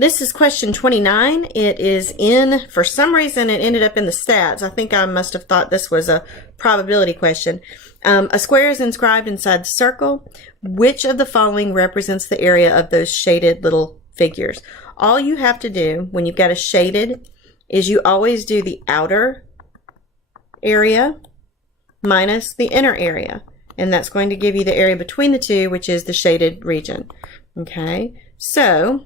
This is question 29. It is in, for some reason it ended up in the stats. I think I must have thought this was a probability question. A square is inscribed inside the circle. Which of the following represents the area of those shaded little figures? All you have to do when you've got a shaded is you always do the outer area minus the inner area. And that's going to give you the area between the two, which is the shaded region. Okay, so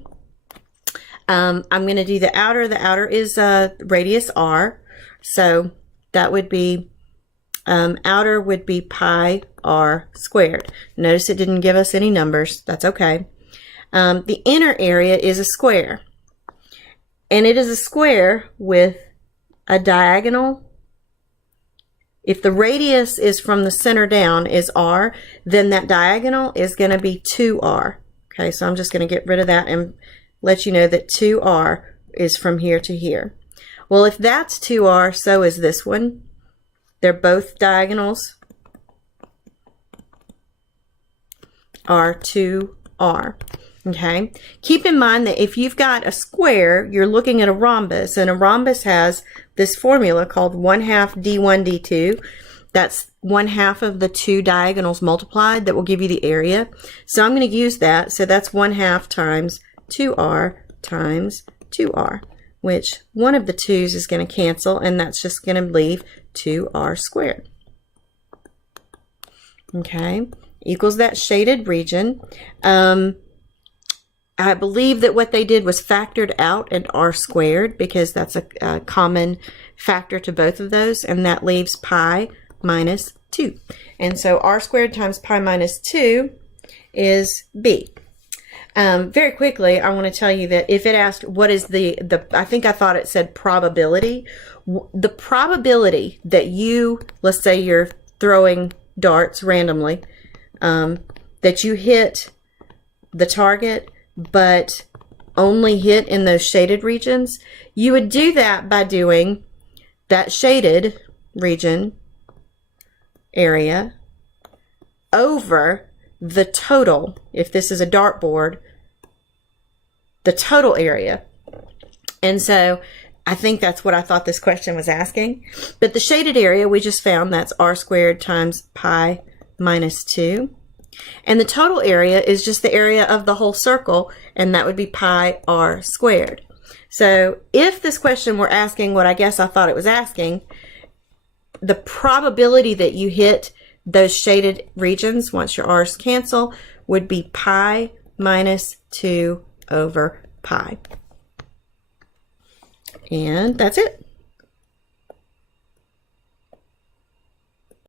I'm going to do the outer. The outer is radius r. So that would be, outer would be pi r squared. Notice it didn't give us any numbers. That's okay. The inner area is a square. And it is a square with a diagonal. If the radius is from the center down is r, then that diagonal is going to be 2r. Okay, so I'm just going to get rid of that and let you know that 2r is from here to here. Well, if that's 2r, so is this one. They're both diagonals are 2r. Okay, keep in mind that if you've got a square, you're looking at a rhombus, and a rhombus has this formula called 1/2 d1 d2. That's 1/2 of the two diagonals multiplied that will give you the area. So I'm going to use that. So that's 1/2 times 2r times 2r, which one of the twos is going to cancel, and that's just going to leave 2r squared. Okay, equals that shaded region. I believe that what they did was factored out an r squared, because that's a common factor to both of those, and that leaves pi minus 2. And so r squared times pi minus 2 is b. Very quickly, I want to tell you that if it asked what is the I think I thought it said probability. The probability that you, let's say you're throwing darts randomly, that you hit the target but only hit in those shaded regions, you would do that by doing that shaded region area over the total. If this is a dartboard, the total area. And so I think that's what I thought this question was asking. But the shaded area we just found, that's r squared times pi minus 2. And the total area is just the area of the whole circle, and that would be pi r squared. So if this question were asking what I guess I thought it was asking, the probability that you hit those shaded regions once your r's cancel would be pi minus 2 over pi. And that's it.